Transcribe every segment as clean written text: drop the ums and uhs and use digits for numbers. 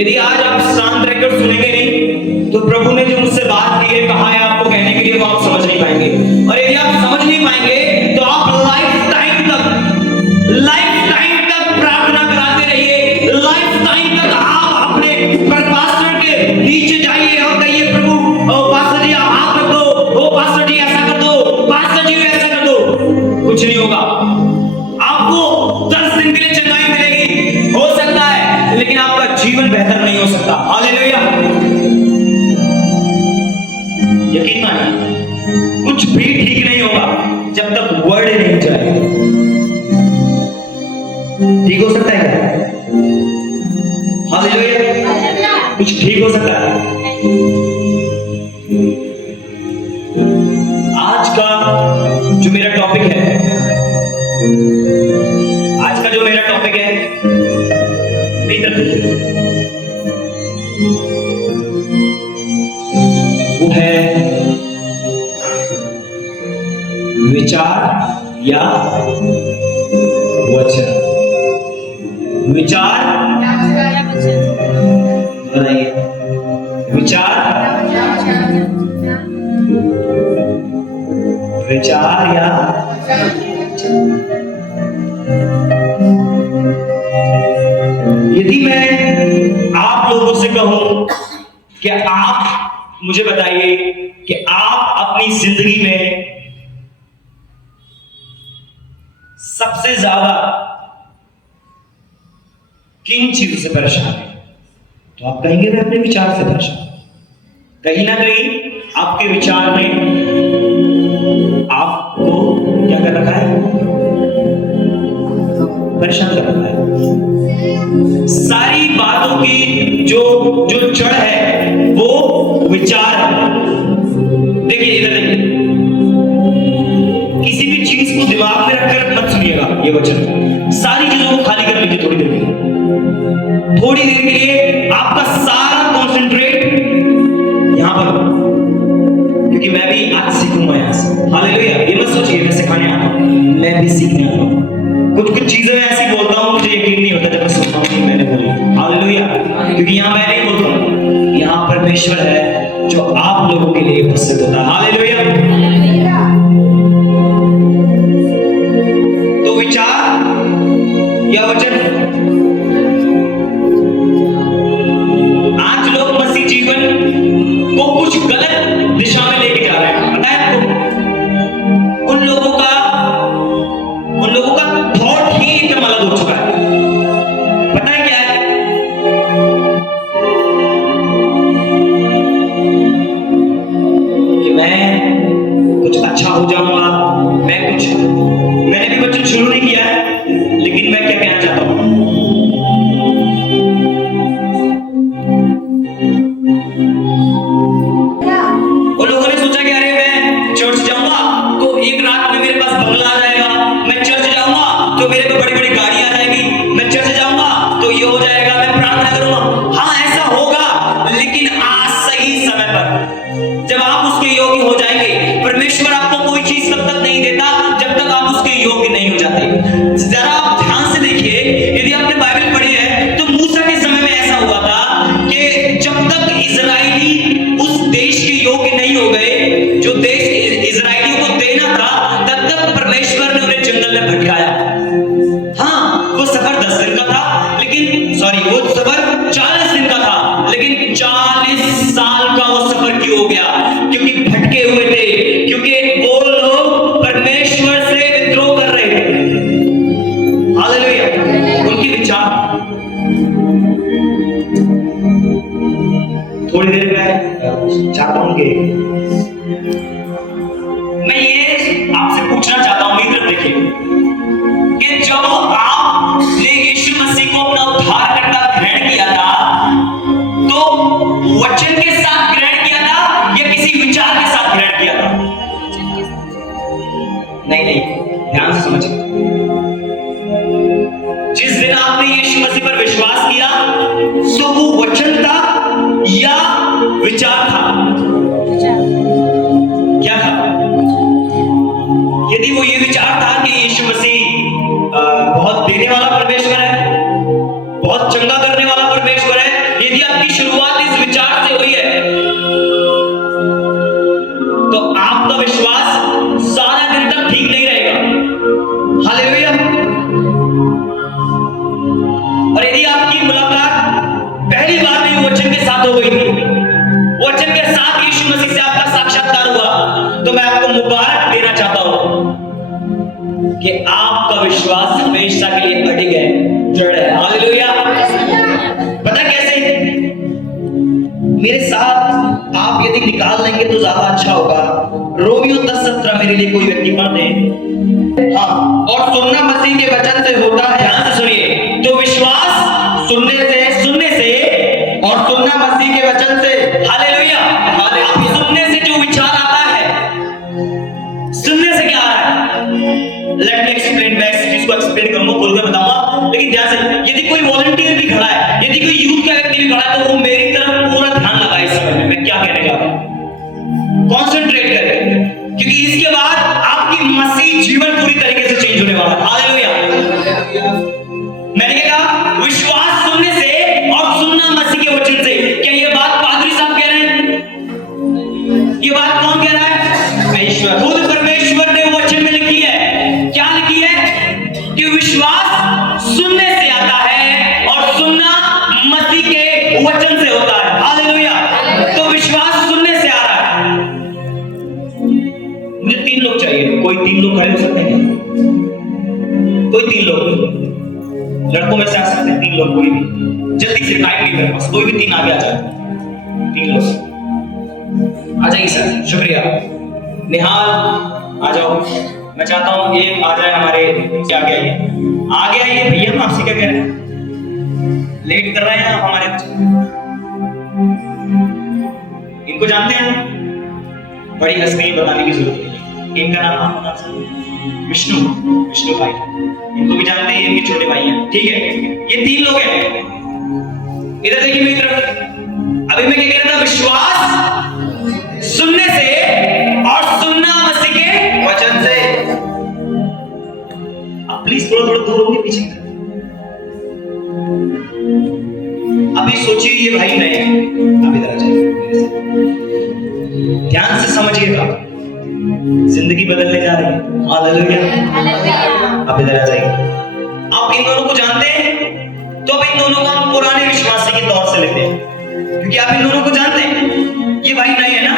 यदि आज आप शांत रहकर सुनेंगे नहीं, तो प्रभु ने जो मुझसे बात की है, कहा है आपको कहने के लिए, वो आप समझ नहीं पाएंगे। और यदि आप समझ नहीं पाएंगे तो आप लाइफ टाइम तक प्रार्थना कराते रहिए। लाइफ टाइम तक आप अपने पास्टर के नीचे जाइए और कहिए, प्रभु ओ पास्टर जी आप हाथ रख दो, ओ पास्टर जी ऐसा कर दो, पास्टर जी ऐसा कर दो। कुछ नहीं होगा। आपको 10 दिन के लिए चंगाई मिलेगी, हो सकता है, लेकिन आपका जीवन बेहतर नहीं हो सकता। हालेलुया। यकीन मानिए, कुछ भी ठीक नहीं होगा जब तक वर्ड नहीं जाएगा। ठीक हो सकता है क्या? हालेलुया। कुछ ठीक हो सकता है? आज का जो मेरा टॉपिक है, वो है विचार या वचन। विचार बताइए, विचार या यदि मैं आप लोगों से कहूं कि आप मुझे बताइए कि आप अपनी जिंदगी में सबसे ज्यादा किन चीजों से परेशान है, तो आप कहेंगे मैं अपने विचार से परेशान। कहीं ना कहीं आपके विचार ने आपको क्या कर रखा है? परेशान कर रखा है। सारी बातों की जो जड़ है वो विचार है। देखिए इधर देखिए, किसी भी चीज को दिमाग में रखकर मत सुनिएगा ये वचन। सारी चीजों को खाली कर लीजिए थोड़ी देर के लिए। थोड़ी देर के लिए आपका सारा कॉन्सेंट्रेट यहां पर, क्योंकि मैं भी आज सीखूंगा यहां से। हालेलुया। ये मत सोचिए मैं सिखाने आता हूं, मैं भी सीखने आता हूं। कुछ चीजें मैं ऐसी बोलता हूं, मुझे यकीन नहीं होता जब मैं सुनता हूं कि मैंने बोली। हालेलुया। क्योंकि यहां मैं नहीं बोलता हूं, यहां परमेश्वर है जो आप लोगों के लिए उपस्थित होता है। हालेलुया। तो विचार या वचन, आज लोग मसीह जीवन को कुछ गलत दिशा में लेके जा रहे हैं। पता है आपको? उन लोगों का थॉट ही एकदम अलग हो चुका है। पता है क्या है? कि मैं कुछ अच्छा हो जाऊंगा, मैंने भी वचन शुरू नहीं किया है, लेकिन मैं क्या कहना चाहता हूं, उन लोगों ने सोचा कि अरे मैं चर्च जाऊंगा तो एक रात में मेरे पास बंगला आ जाएगा, मैं चर्च जाऊंगा तो मेरे पे बड़ी बड़ी गाड़ी आ जाएगी, मैं चर्च जाऊंगा तो ये हो जाएगा, मैं प्रार्थना करूंगा। हाँ ऐसा होगा, लेकिन आज सही समय पर जब आप उसके योग्य हो जाएंगे। परमेश्वर आपको कोई चीज तब तक नहीं देता जब तक आप उसके योग्य नहीं हो जाते। जरा आप ध्यान से देखिए, यदि आपने बाइबल पढ़ी है तो मूसा के समय में ऐसा हुआ था कि जब तक इजराइली उस देश के योग्य नहीं हो गए जो देश इजराइलियों को देना था, तब तक परमेश्वर ने उन्हें जंगल में भटकाया। हाँ वो सफर 10 दिन का था, लेकिन वो सफर 40 दिन का था, लेकिन 40 साल का वो सफर क्यों हो गया? क्योंकि भटके हुए थे, क्योंकि वो लोग परमेश्वर से विद्रोह कर रहे थे। हालेलुया। उनके विचार, थोड़ी देर में चाहता हूं कि मैं ये आपसे पूछना चाहता हूं, इधर देखिए, कि जब आपने यीशु मसीह को अपना उद्धारकर्ता ग्रहण किया था, तो वचन के साथ ग्रहण किया था या किसी विचार के साथ ग्रहण किया था? नहीं, ध्यान से समझिए। जिस दिन आपने यीशु मसीह पर विश्वास किया, तो वो वचन था या विचार था? क्या था? यदि वो ये विचार था कि यीशु मसीह बहुत देने वाला परमेश्वर है, बहुत चंगा करने वाला परमेश्वर है, यदि साथ हो गई थी, वचन के साथ यीशु मसीह से आपका साक्षात्कार हुआ, तो मैं आपको मुबारक देना चाहता हूं कि आपका विश्वास हमेशा के लिए अडिग है, दृढ़ है। हालेलुया। पता कैसे? मेरे साथ आप यदि निकाल लेंगे तो ज्यादा अच्छा होगा। रोमियो 10:17 मेरे लिए कोई व्यक्ति पढ़ दे। हाँ, और सुनना मसीह के वचन से होता है। ध्यान से सुनिए। तो विश्वास सुनने से और सुनना मसीह के वचन से। हालेलुया। अब सुनने से जो विचार आता है, सुनने से क्या आ रहा है? Let me explain. मैं इस चीज को एक्सप्लेन करूंगा, बोलकर बताऊंगा, लेकिन ध्यान से, यदि कोई वॉलंटियर भी खड़ा है, यदि कोई यूथ का व्यक्ति भी खड़ा है, तो वो मेरी तरफ पूरा ध्यान लगाए इस समय में मैं क्या कहने जा रहा हूं। कॉन्सेंट्रेट करें, क्योंकि इसके बाद आपकी मसीह जीवन पूरी तरीके से चेंज होने वाला है। हालेलुया। मैंने कहा विश्वास सुनने से और सुनना मसीह के वचन से। क्या ये बात पादरी साहब कह रहे हैं? ये बात कौन कह रहा है? ईश्वर। खुद परमेश्वर ने वचन में लिखी है। क्या लिखी है? कि विश्वास सुनने से आता है और सुनना मसीह के वचन से होता है। हालेलुया। तो विश्वास सुनने से आ रहा है। मुझे 3 लोग चाहिए। कोई 3 लोग खड़े हो सकते हैं? कोई 3 लोग लड़कों में से आ सकते हैं? 3 लोग, कोई भी जल्दी से, टाइम नहीं मेरे पास, कोई भी 3 आगे आ जाए। 3 लोग आ जाइए सर, शुक्रिया। निहाल आ जाओ। मैं चाहता हूं एक आ जाए हमारे आगे आइए, आगे आइए भैया। हम आपसे क्या कह रहे हैं? लेट कर रहे हैं आप हमारे। इनको जानते हैं? बड़ी हस्ती बताने की जरूरत नहीं। इनका नाम आप बता सकते हैं? विष्णु भाई। इनको भी जानते हैं, इनके छोटे भाई हैं। ठीक है, ये 3 लोग हैं। इधर देखिए मेरी तरफ। अभी मैं क्या कह रहा था? विश्वास सुनने से और सुनना मसीह के वचन से। अब प्लीज थोड़ा दूर होके पीछे। अभी सोचिए ये भाई नए हैं। अब इधर आ जाइए, ध्यान से समझिएगा, जिंदगी बदलने जा रही है। हालेलुया। अब इधर आ जाइए। आप इन दोनों को जानते हैं? तो अब इन दोनों को हम पुराने विश्वासी के तौर से लेते हैं, क्योंकि आप इन दोनों को जानते हैं। ये भाई नए हैं ना?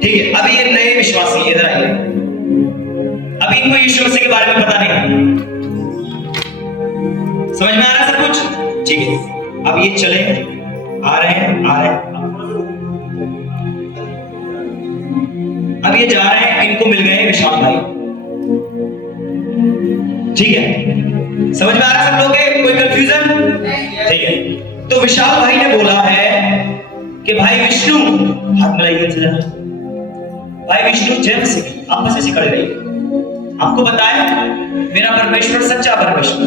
ठीक है, अभी ये नए विश्वासी, इधर आइए। अभी इनको यीशु मसीह के बारे में पता नहीं। समझ में आ रहा है सब कुछ? ठीक है, अब ये चले आ रहे हैं। अब ये जा रहे हैं, इनको मिल गए विशाल भाई। ठीक है, समझ में आ रहा है सब लोग? कोई कंफ्यूजन? ठीक है, तो विशाल भाई ने बोला है कि भाई विष्णु, हाथ मिलाइए जरा। भाई विष्णु, जय मसीह। आप बस ऐसे खड़े रहिए। आपको बताया मेरा परमेश्वर सच्चा परमेश्वर।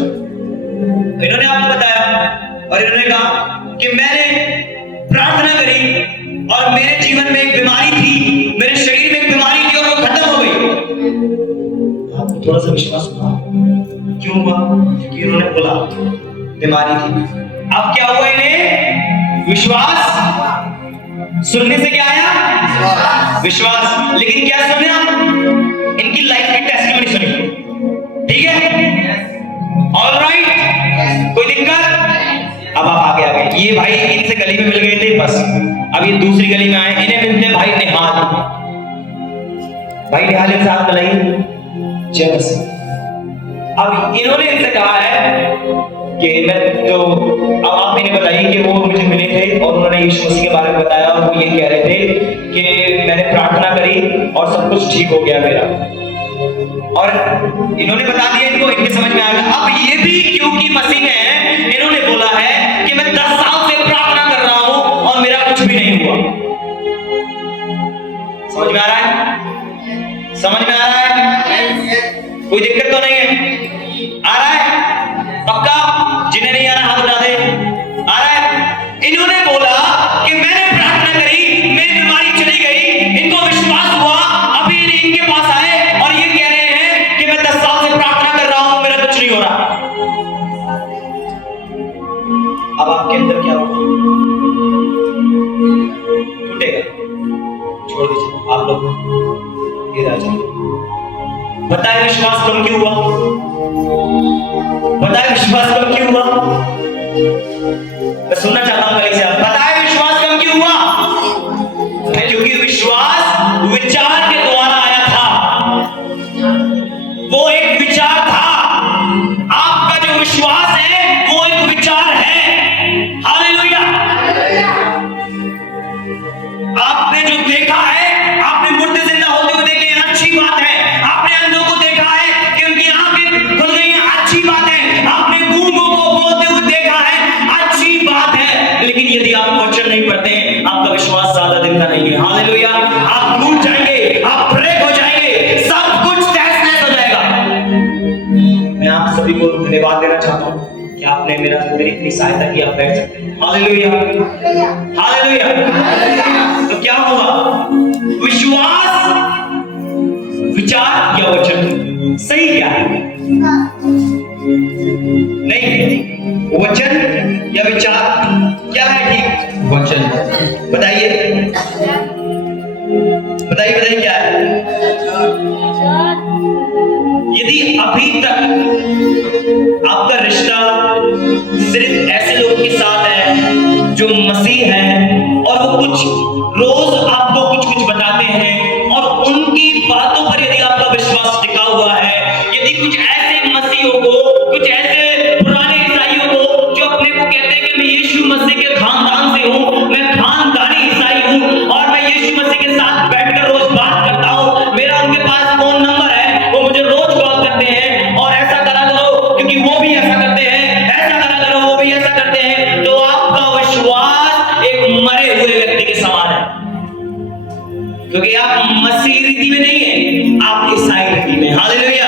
इन्होंने आपको बताया और इन्होंने कहा कि मैंने प्रार्थना करी और मेरे जीवन में एक बीमारी थी, मेरे शरीर में एक बीमारी थी और वो खत्म हो गई। आपको थोड़ा सा विश्वास हुआ? क्यों हुआ? क्योंकि उन्होंने बोला बीमारी थी। अब क्या हुआ? इन्हें विश्वास सुनने से क्या आया? विश्वास। लेकिन क्या सुने आप? इनकी लाइफ की टेस्टिमनी सुनी। ठीक है, ऑलराइट, कोई दिक्कत? अब आप आगे आ गए। ये भाई इनसे गली में मिल गए थे, बस अब ये दूसरी गली में आए। इन्हें मिलते भाई निहाल। भाई निहाल के साथ मिलाइए। जय मसीह। अब इन्होंने इनसे कहा है कि मैं तो, अब आप इन्हें बताइए कि वो मुझे मिले थे और उन्होंने यीशु मसीह के बारे में बताया और वो ये कह रहे थे कि मैंने प्रार्थना करी और सब कुछ ठीक हो गया मेरा। और इन्होंने बता दिया, इनको इनके समझ में आ गया। अब ये भी क्योंकि मसीह में है, इन्होंने बोला है कि मैं 10 साल से प्रार्थना कर रहा हूं और मेरा कुछ भी नहीं हुआ। समझ में आ रहा है? समझ में आ रहा है? कोई दिक्कत तो नहीं है? आ रहा है पक्का? जिन्हें नहीं आ रहा हाथ उठा दे। आ रहा है? इन्होंने बोला कि मैंने प्रार्थना करी, मेरी बीमारी चली गई, इनको विश्वास हुआ। अभी इनके पास आए और ये कह रहे हैं कि मैं 10 साल से प्रार्थना कर रहा हूं, मेरा कुछ नहीं हो रहा। अब आपके अंदर क्या होगा? टूटेगा। छोड़ दीजिए आप लोग, इधर आ जाइए। बताए विश्वास कम क्यों हुआ? बताए विश्वास कम क्यों हुआ? मैं सुनना चाहता हूं गली से। आप बताए विश्वास कम क्यों इतनी सहायता की, आप बैठ सकते हैं। Hallelujah, hallelujah. तो क्या हुआ? विश्वास, विचार या वचन, सही क्या है? नहीं, वचन या विचार क्या है ठीक? वचन। बताइए बताइए बताइए क्या है? यदि अभी तक आपका रिश्ता सिर्फ ऐसे लोगों के साथ है जो मसीह है और वो कुछ रोज आपको कुछ कुछ बताते हैं और उनकी बातों पर यदि आपका विश्वास टिका हुआ है, यदि कुछ ऐसे मसीहों को, कुछ ऐसे पुराने ईसाइयों को जो अपने को कहते हैं कि मैं यीशु मसीह के खानदान से हूं, मैं खानदानी ईसाई हूं और मैं यीशु मसीह के साथ बैठकर रोज बात करता हूं, मेरा उनके पास फोन नंबर है, वो मुझे रोज कॉल करते हैं और ऐसा करा करो क्योंकि वो भी ऐसा करते हैं, ऐसा करा करो वो भी ऐसा करते हैं, तो आपका विश्वास एक मरे हुए व्यक्ति के समान है, क्योंकि आप मसीह रीति में नहीं है, आप ईसाई रीति में। हालेलुया।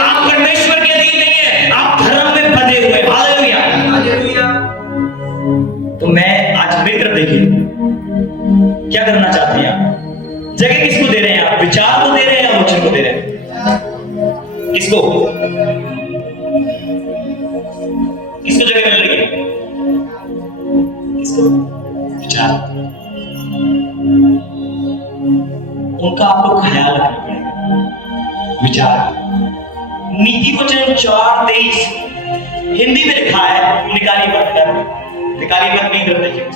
आप परमेश्वर के अधीन नहीं है, आप धर्म में बंधे हुए। Hallelujah, hallelujah. तो मैं आज मित्र देखिए क्या करना चाहते हैं आप? जगह किसको दे रहे हैं आप? विचार को दे रहे हैं या वचन को दे रहे हैं? किसको किसको जगह मिल रही है? किसको? विचार। उनका आपको ख्याल रखना पड़ेगा। विचार। नीति वचन 4:23 हिंदी में लिखा है, निकाली मत कर, निकाली मत नहीं करते क्यों?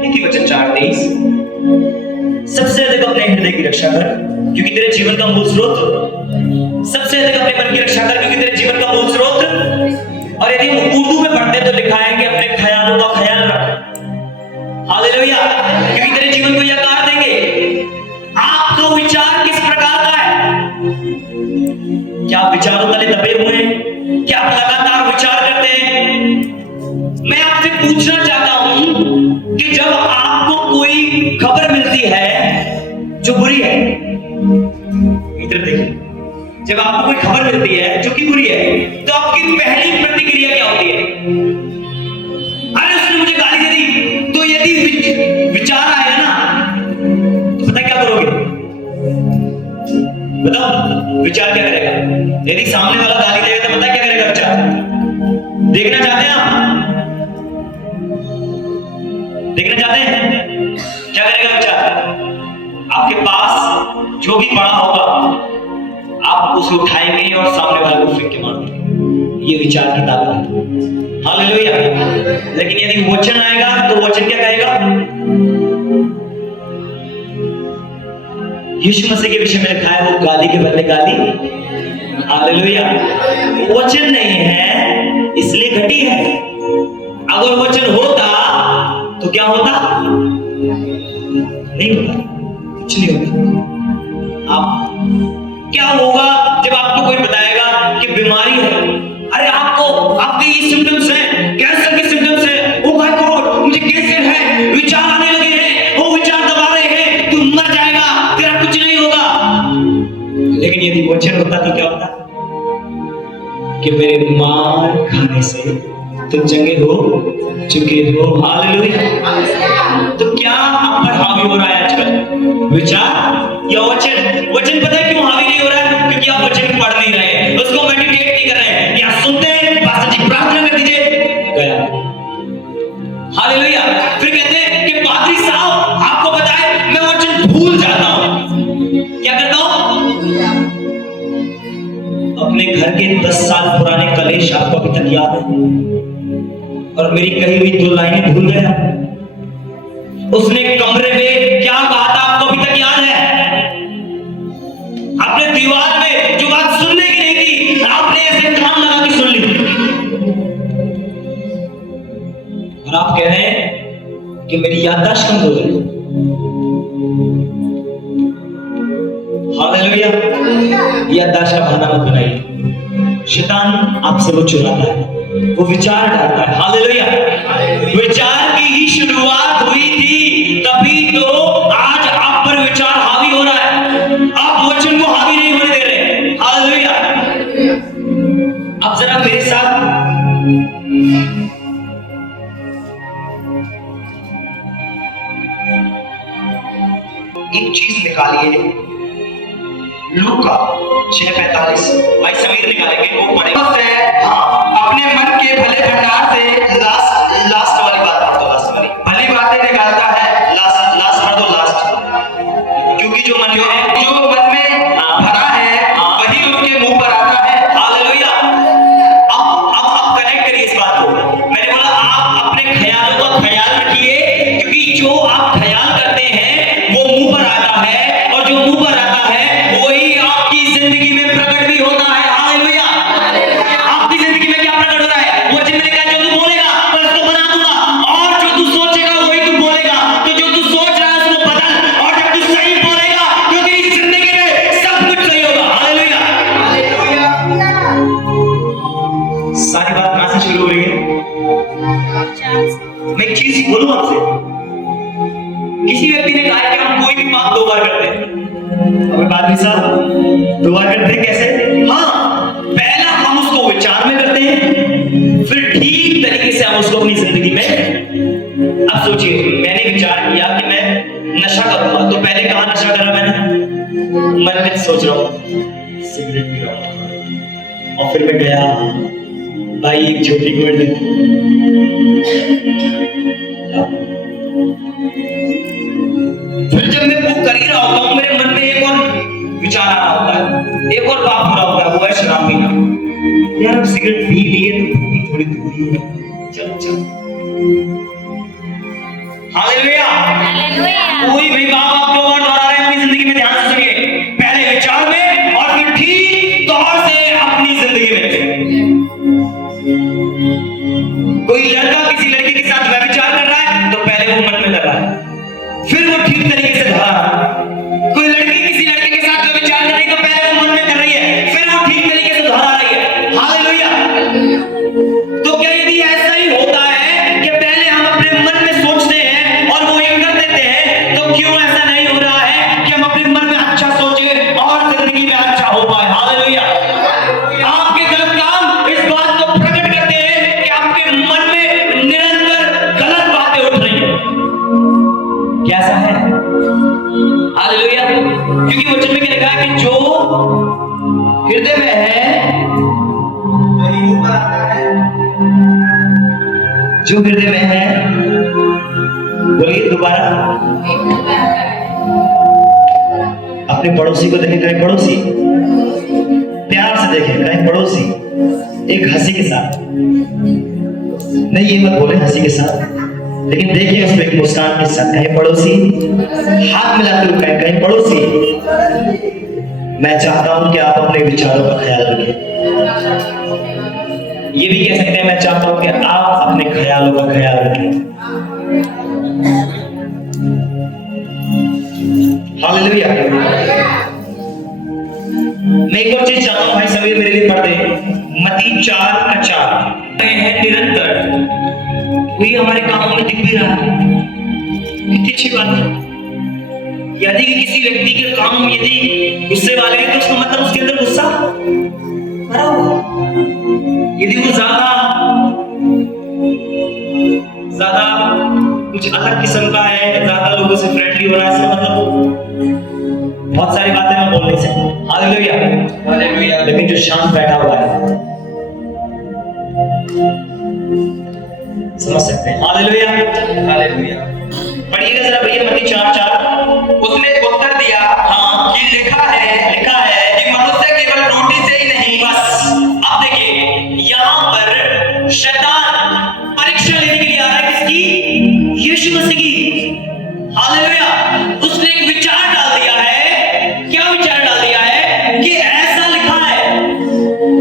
नीति वचन 4:23 सबसे अधिक अपने हृदय की रक्षा कर क्योंकि तेरे जीवन का मूल स्रोत, सबसे अधिक अपने मन की रक्षा कर क्योंकि तेरे जीवन का मूल स्रोत। और यदि हम उर्दू में पढ़ते तो लिखा है कि अपने ख्यालों का ख्याल रख। हालेलुया। क्योंकि तेरे जीवन को यह आकार देंगे। आपका विचार किस प्रकार का है? क्या आप विचारों तले दबे हुए हैं? क्या आप लगातार विचार करते हैं? मैं आपसे पूछना चाहता हूं कि जब आपको कोई खबर मिलती है जो बुरी है, इधर देखिए, जब आपको कोई खबर मिलती है जो कि बुरी है, तो आपकी पहली प्रतिक्रिया क्या होती है? अरे उसने मुझे गाली दे दी। तो यदि विचार आएगा ना तो पता क्या करोगे? बताओ, विचार क्या करेगा? यदि सामने वाला गाली देगा तो पता क्या करेगा विचार? देखना चाहते हैं आप? देखना चाहते हैं? क्या करेगा विचार? आपके पास जो भी पड़ा होगा आप उसे उठाएंगे और सामने वाले को फेंक के मार देंगे। ये विचार की ताकत है। हालेलुया। लेकिन यदि वचन आएगा तो वचन क्या कहेगा? यीशु मसीह के विषय में लिखा है वो गाली के बदले गाली। हालेलुया। वचन नहीं है इसलिए घटी है। अगर वचन होता तो क्या होता? नहीं होता, कुछ नहीं होता। आप क्या होगा जब आपको कोई बताएगा कि बीमारी है? अरे आपको आपके ये सिम्टम्स हैं, कैंसर के सिम्टम्स हैं, ओ माय गॉड मुझे कैंसर है, विचार आने लगे हैं, वो विचार दबा रहे हैं, तू मर जाएगा, तेरा कुछ नहीं होगा। लेकिन यदि वचन होता तो क्या होता? कि मेरे मार खाने से तुम चंगे हो चुके हो। हालेलुया। तो क्या आप पर हावी हो रहा है आजकल? विचार या वचन? वचन पता है क्यों हावी नहीं हो रहा है? क्योंकि आप वचन पढ़ नहीं रहे हैं, उसको मेडिटेट नहीं कर रहे हैं। या सुनते हैं, पास्टर जी प्रार्थना कर दीजिए, गया। हालेलुया। फिर कहते हैं कि पादरी साहब आपको बताए मैं वचन भूल जाता हूं। क्या करता हूं? अपने घर के 10 साल पुराने कलेश आपको अभी तक याद है और मेरी कही हुई 2 लाइनें भूल गया। उसने कमरे में क्या कहा था आपको अभी तक याद है? आपने दीवार में जो बात सुनने की नहीं थी आपने ऐसे कान लगा के सुन ली और आप कह रहे हैं कि मेरी याददाश्त कमजोर है। हालेलुया। याददाश्त का बहाना मत बनाइए। शैतान आपसे वो चुराता है, वो विचार डालता है। हालेलुया। विचार की ही शुरुआत हुई थी तभी तो आज आप पर विचार हावी हो रहा है। आप वचन को हावी नहीं होने दे रहे। हालेलुया। अब जरा मेरे साथ एक चीज निकालिए, लूका 6:45। भाई समीर निकालेंगे, वो पढ़ेंगे। हाँ, अपने मन के भले भंडार से लास्ट वाली बात पढ़ दो, लास्ट वाली भली बातें निकालता है। लास्ट पढ़ दो, लास्ट। क्योंकि जो मन में भरा है वही उसके मुंह पर आता है। हालेलुया। अब कनेक्ट करिए इस बात को। मैंने बोला आप अपने ख्यालों का ख्याल रखिए, क्योंकि जो आप ख्याल करते हैं वो मुंह पर आता है, और जो मुंह पर आता है वही आपकी जिंदगी में प्रकट भी होता है। हालेलुया। आपकी जिंदगी में क्या प्रकट हो रहा है? वो जिंदगी का जो तू बोलेगा मैं उसको बना दूंगा, और जो तू सोचेगा वही तू बोलेगा। तो जो तू सोच रहा है उसको बदल, और जब तू सही बोलेगा तो तेरी जिंदगी में सब कुछ सही होगा। हालेलुया। सारी बात कहां से शुरू हो रही है? मैं एक चीज बोलूं आपसे, किसी व्यक्ति ने कहा है कि हम कोई भी पाप 2 बार करते हैं। अबे बादशाह साहब, 2 बार करते हैं कैसे? हाँ, पहला हम उसको विचार में करते हैं, फिर ठीक तरीके से हम उसको अपनी जिंदगी में। अब सोचिए, मैंने विचार किया कि मैं नशा करूंगा, तो पहले कहां नशा करा मैंने? मन में सोच रहा हूं सिगरेट पी रहा हूं, और फिर मैं गया भाई एक छोटी गोल्ड फिर जब मैं वो कर ही रहा होता हूँ, मेरे मन में एक और विचार आ रहा होता है, एक और पाप हो रहा होता है, वो है शराब पीना। यार अब सिगरेट पी लिए तो थोड़ी दूरी है, चल। हालेलुया। कोई भी काम आप 2 बार दोहरा रहे हैं अपनी जिंदगी में, ध्यान से सुनिए। पहले विचार में, और फिर ठीक तौर से अपनी जिंदगी में। कोई लड़का किसी लड़की के साथ व्यभिचार कर रहा है तो पहले वो मन में कर रहा है, फिर वो ठीक तरीके से दोहरा रहा है। कोई लड़की किसी लड़के के साथ व्यभिचार कर रही है तो पहले वो मन में कर रही है, फिर वो ठीक तरीके से दोहरा रही है। हालेलुया। तो क्या यदि ऐसा ही होता है कि पहले हम अपने मन में सोचते हैं और वो ही कर देते हैं, तो क्यों ऐसा नहीं हो रहा है कि हम अपने मन में अच्छा सोचें और जिंदगी में अच्छा हो पाए? हालेलुया। आपके गलत काम इस बात को प्रकट करते हैं कि आपके मन में निरंतर गलत बातें उठ रही हैं। कैसा है? हालेलुया। क्योंकि वचन में क्या लिखा है कि जो हृदय में है वही मुंह पर आता है। जो हृदय में है, बोलिए दोबारा। अपने पड़ोसी को देखें, कहीं पड़ोसी प्यार से देखें, कहीं पड़ोसी एक हंसी के साथ, नहीं ये मत बोले हंसी के साथ, लेकिन देखिए उसमें एक मुस्कान के साथ, कहीं पड़ोसी हाथ मिलाते हुए कहें, कहीं पड़ोसी मैं चाहता हूं कि आप अपने विचारों का ख्याल रखें। ये भी कह सकते हैं, मैं चाहता हूं कि आप अपने ख्यालों का ख्याल रखें। हालेलुया। मैं एक और चीज चाहता हूं, भाई समीर मेरे लिए पढ़ दे, मत्ती 4:4 है निरंतर, वही हमारे कामों में दिख भी रहा है। कितनी अच्छी बात है। यदि किसी व्यक्ति के काम यदि गुस्से वाले हैं तो उसका मतलब उसके अंदर गुस्सा भरा हुआ। यदि वो ज्यादा कुछ अलग किस्म का है, ज्यादा लोगों से फ्रेंडली हो रहा है, इसका मतलब बहुत सारी बातें मैं बोल नहीं सकता। हालेलुया। लेकिन जो शांत बैठा हुआ है समझ सकते हैं। हालेलुया। पढ़िएगा जरा भैया, मत्ती 4:4। उसने उत्तर दिया, हाँ, कि लिखा है कि मनुष्य केवल रोटी से ही नहीं। बस अब देखिए, यहाँ पर शैतान परीक्षा लेने के लिए आ रहा है किसकी? यीशु मसीह की। हालेलुया। उसने एक विचार डाल दिया है। क्या विचार डाल दिया है? कि ऐसा लिखा है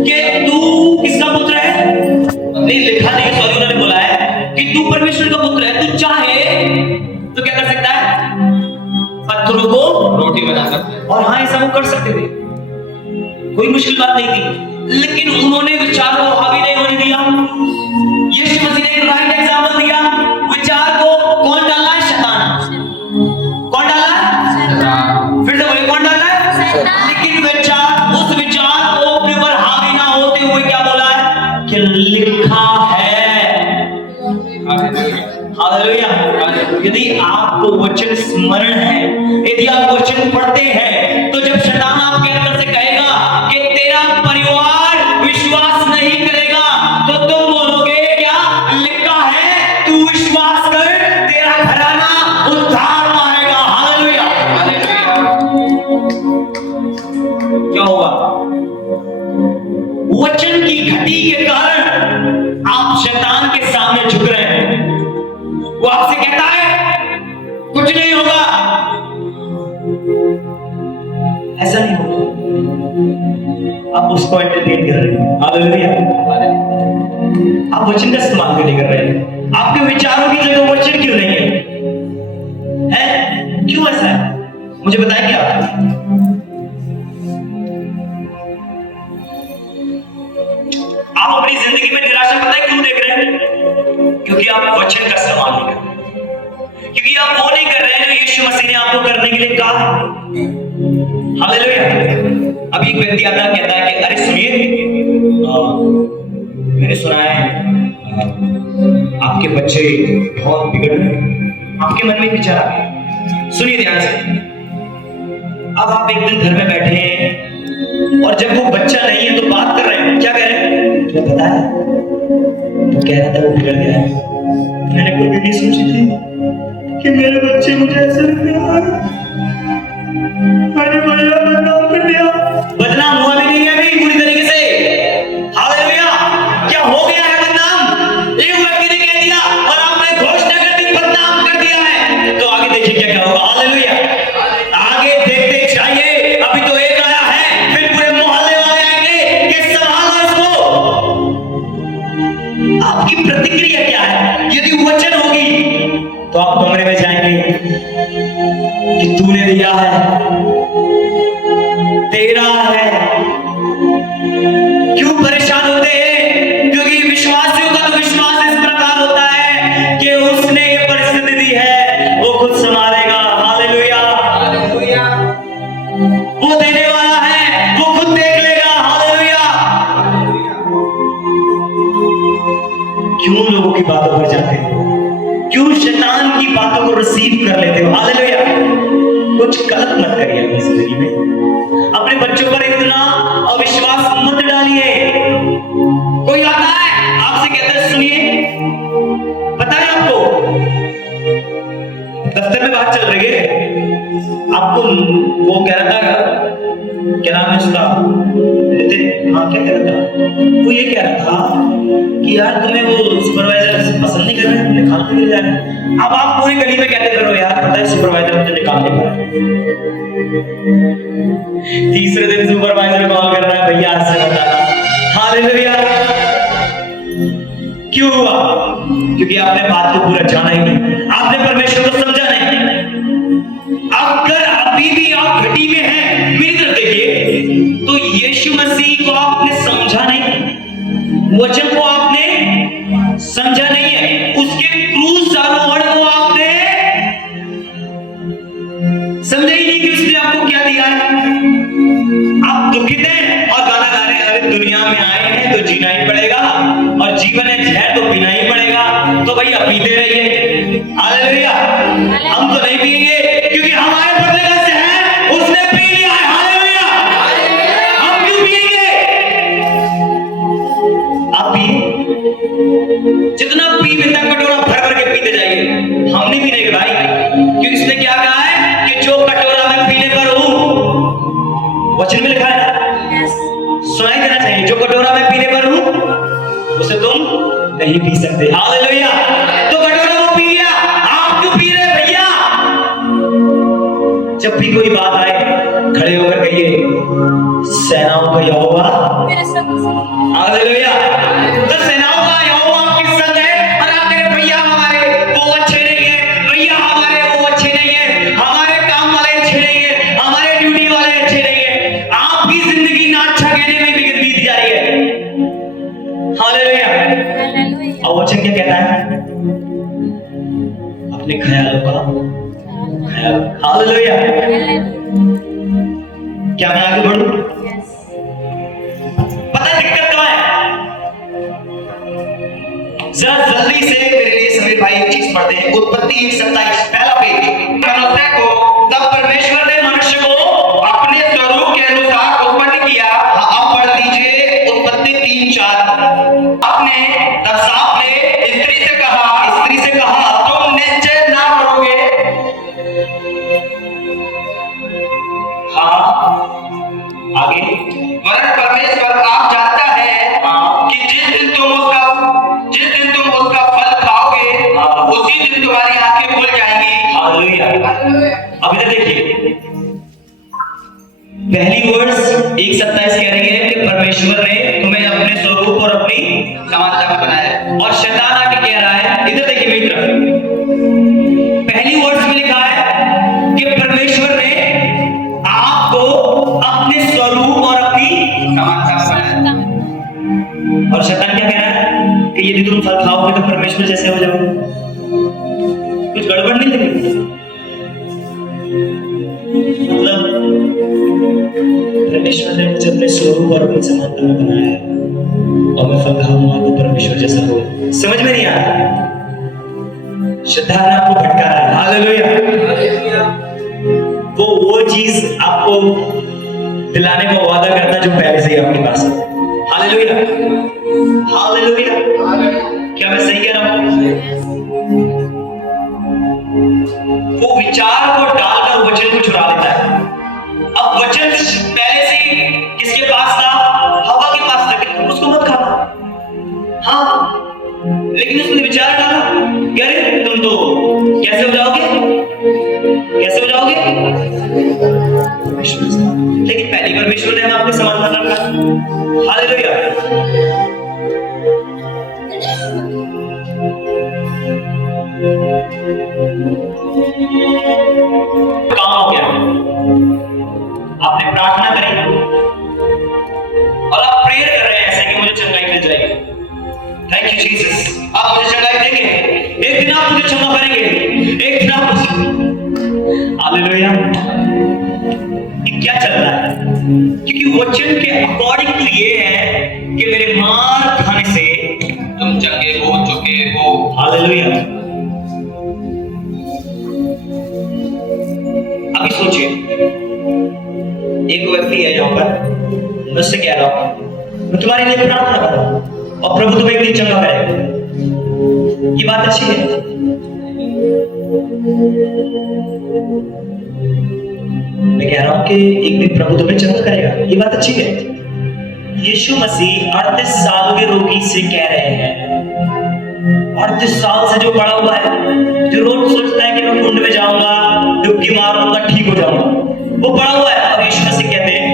कि तू किसका पुत्र है? नहीं लिखा नहीं, सॉरी, उन्होंने बोला है कि तू परमेश्वर का पुत्र है। तू चाहे तो क्या कर सकता है? पत्थरों को रोटी बना सकते हैं। और हाँ, ऐसा वो कर सकते थे, कोई मुश्किल बात नहीं थी। लेकिन उन्होंने विचार को हावी नहीं होने दिया। यीशु मसीह ने एक राइट एग्जाम्पल दिया। विचार को कौन डाला है? शैतान। कौन डाला है? फिर से बोले, कौन डाला है? लेकिन विचार, उस विचार को अपने ऊपर हावी ना होते हुए क्या बोला है? कि लिखा है। हालेलुया। यदि आपको वचन स्मरण है, यदि आप वचन पढ़ते हैं, तो जब शैतान आपके अंदर से कहेगा कि तेरा परिवार विश्वास नहीं करेगा, तो तुम बोलोगे क्या लिखा है, तू विश्वास कर, तेरा घराना उद्धार पाएगा। हालेलुया। क्या होगा? वचन की घटी के कारण आप शैतान के सामने झुक रहे हैं। वो आपसे कहता है कुछ नहीं होगा, ऐसा नहीं होगा, आप उसको एंटरटेन कर रहे हैं। हालेलुया। आप वचन का इस्तेमाल क्यों नहीं कर रहे हैं? आपके विचारों की जगह वचन क्यों नहीं है? क्यों ऐसा है? मुझे बताएं क्या? आप अपनी जिंदगी में निराशा पता है क्यों देख रहे हैं? क्योंकि आप वचन का इस्तेमाल नहीं कर रहे, क्योंकि आप वो नहीं कर रहे हैं जो यीशु मसीह ने आपको करने के लिए कहा है। हालेलुया। अभी एक व्यक्ति आता है, कहता है कि अरे सुनिए, मैंने सुना है आपके बच्चे बहुत बिगड़ गए। आपके मन में विचार आ गया, सुनिए ध्यान से। अब आप एक दिन घर में बैठे हैं और जब वो बच्चा नहीं है तो बात कर रहे हैं, क्या कह रहे हैं? तो पता है, तो कह रहा था वो बिगड़ गया है। मैंने कभी नहीं सोची थी कि मेरे बच्चे मुझे ऐसे लग रहा है। अरे भैया बदनाम कर दिया। बदनाम हुआ भी नहीं है अभी पूरी तरीके से। हालेलुया। क्या हो गया है बदनाम? एक व्यक्ति ने कह दिया और आपने घोषणा कर दी, बदनाम कर दिया है। तो आगे देखिए क्या क्या होगा। हालेलुया। आगे देखते जाइए। अभी तो एक आया है, फिर पूरे मोहल्ले वाले आएंगे कि संभालो इसको। आपकी प्रतिक्रिया क्या है? यदि वचन होगी तो आप कमरे में जाएंगे कि तूने दिया है, तेरा है। क्यों परेशान होते हैं? क्योंकि विश्वासियों का तो विश्वास इस प्रकार होता है कि उसने ये परिस्थिति दी है, वो खुद संभालेगा। हालेलुया। वो देने वाला है, वो खुद देख लेगा। हालेलुया। क्यों लोगों की बातों पर जाते हो? क्यों शैतान की बातों को रिसीव कर लेते हो? हालेलुया। कुछ गलत मत करिए अपनी जिंदगी में। अपने बच्चों पर इतना अविश्वास मत डालिए। कोई आता है आपसे कहता है सुनिए, पता है आपको दफ्तर में बात चल रही है, आपको वो कह रहा था, क्या नाम है उसका, नितिन, हाँ क्या कह रहा था, वो ये कह रहा था कि यार तुम्हें वो सुपरवाइजर पसंद नहीं कर रहे, तुमने खाना के लिए जा रहे हैं। अब आप पूरी गली में कहते करो यार पता है सुपरवाइजर मुझे निकाल नहीं पा रहा। तीसरे दिन सुपरवाइजर कॉल कर रहा है, भैया आज से बताना। हालेलुया। क्यों हुआ? क्योंकि आपने बात को पूरा जाना ही नहीं, आपने परमेश्वर को समझा नहीं। अगर अभी भी आप घटी में हैं, मेरी तरफ देखिए, तो यीशु मसीह को आपने समझा नहीं, वचन को आपने समझा नहीं है, उसके क्रूस आरोहण को आपने समझा ही नहीं कि उसने आपको क्या दिया है। आप दुखित हैं और गाना गा रहे हैं, अरे दुनिया में आए हैं तो जीना ही पड़ेगा और जीवन है तो पीना ही पड़ेगा, तो भैया पीते रहिए। हालेलुया। हम तो नहीं पिएंगे क्योंकि हमारे बदले का जहर उसने पी लिया है। हालेलुया। हम क्यों पिएंगे? आप पिए, जितना पी लेता कटोरा भर भर के पीते जाइए। हम नहीं पीने के भाई, क्योंकि इसने क्या कहा है कि जो कटोरा मैं पीने पर हूं, वचन में लिखा है ना, सुनाई देना चाहिए, जो कटोरा मैं पीने पर हूं उसे तुम नहीं पी सकते। हालेलुया। तो कटोरा वो पी गया, आप क्यों पी रहे भैया? जब भी कोई बात आए खड़े होकर कहिए सेनाओं का यहोवा। हालेलुया। तो सेनाओं का यहोवा आपके संग है और आप कहें भैया हमारे वो अच्छे नहीं है, भैया हमारे वो अच्छे नहीं है, हमारे काम वाले अच्छे नहीं है, हमारे ड्यूटी वाले अच्छे नहीं है। आपकी जिंदगी ना अच्छा कहने में भी बीत जा रही है। हालेलुया। और वचन क्या कहता है? अपने ख्यालों का ख्याल। हालेलुया। क्या मैं आगे बढ़ूं? पता है दिक्कत क्या है? जरा जल्दी से मेरे लिए पढ़ते हैं उत्पत्ति 1:27 पहला पेज। मनुष्य को तब परमेश्वर ने मनुष्य को अपने स्वरूप के अनुसार उत्पन्न किया। अब पढ़ लीजिए उत्पत्ति 3:4। आपने तब सांप ने स्त्री से कहा तुम निश्चय ना मरोगे। हाँ आगे, वरन परमेश्वर आप जानता है कि जिस दिन तुम उसका फल खाओगे उसी दिन तुम्हारी आंखें खुल जाएंगी। हालेलुया। अब इधर देखिए, पहली वर्ड्स 1:27 कह रही है कि परमेश्वर ने तुम्हें अपने स्वरूप और अपनी समानता में बनाया है। और शैतान आके कह रहा है, इधर देखिए मेरी तरफ, पहली वर्ड्स में लिखा है कि परमेश्वर ने आपको अपने स्वरूप और अपनी समानता में बनाया है। और शैतान क्या कह रहा है कि यदि तुम फल खाओगे तो परमेश्वर जैसे हो जाओगे। कुछ गड़बड़ नहीं लगी? मतलब परमेश्वर ने मुझे अपने स्वरूप और अपनी समानता में बनाया है और मैं फल खाऊंगा तो परमेश्वर जैसा हो। समझ में नहीं आ रहा? शैतान आपको भटका रहा है। हालेलुया। वो चीज आपको दिलाने का वादा करता जो पहले से ही आपके पास है। हालेलुया। हालेलुया। क्या मैं सही कह रहा हूं? वो विचार को डालकर वचन को चुरा लेता है। अब वचन पहले से किसके पास था? हवा के पास था कि तुम उसको मत खाना। हाँ, लेकिन उसने विचार डाला कि अरे तुम तो कैसे हो जाओगे? लेकिन पहले परमेश्वर ने आपके समाधान रखा। हालेलुया। काम हो गया, आपने प्रार्थना करी और आप प्रेयर कर रहे हैं ऐसे कि मुझे चंगाई मिल जाएगी। थैंक यू जीसस, आप मुझे चंगाई देंगे, एक दिन आप मुझे क्षमा करेंगे, एक दिन आप हालेलुया। ये क्या चल रहा है? क्योंकि वचन के अकॉर्डिंग तो ये है कि मेरे मार खाने से तुम चंगे हो चुके हो। हालेलुया। अभी सोचिए, एक व्यक्ति है यहाँ पर, मैं उससे कह रहा हूं मैं तुम्हारे लिए प्रार्थना कर रहा हूं और प्रभु तुम्हें एक दिन चंगा करेगा। ये बात अच्छी है। मैं कह रहा हूं कि एक दिन प्रभु तुम्हें चंगा करेगा, ये बात अच्छी है। यीशु मसीह 38 साल के रोगी से कह रहे हैं, 38 साल से जो पड़ा हुआ है, जो रोज सोचता है कि मैं कुंड में जाऊंगा, डुबकी मारूंगा, ठीक हो जाऊंगा, वो पड़ा हुआ है। और यीशु मसीह कहते हैं,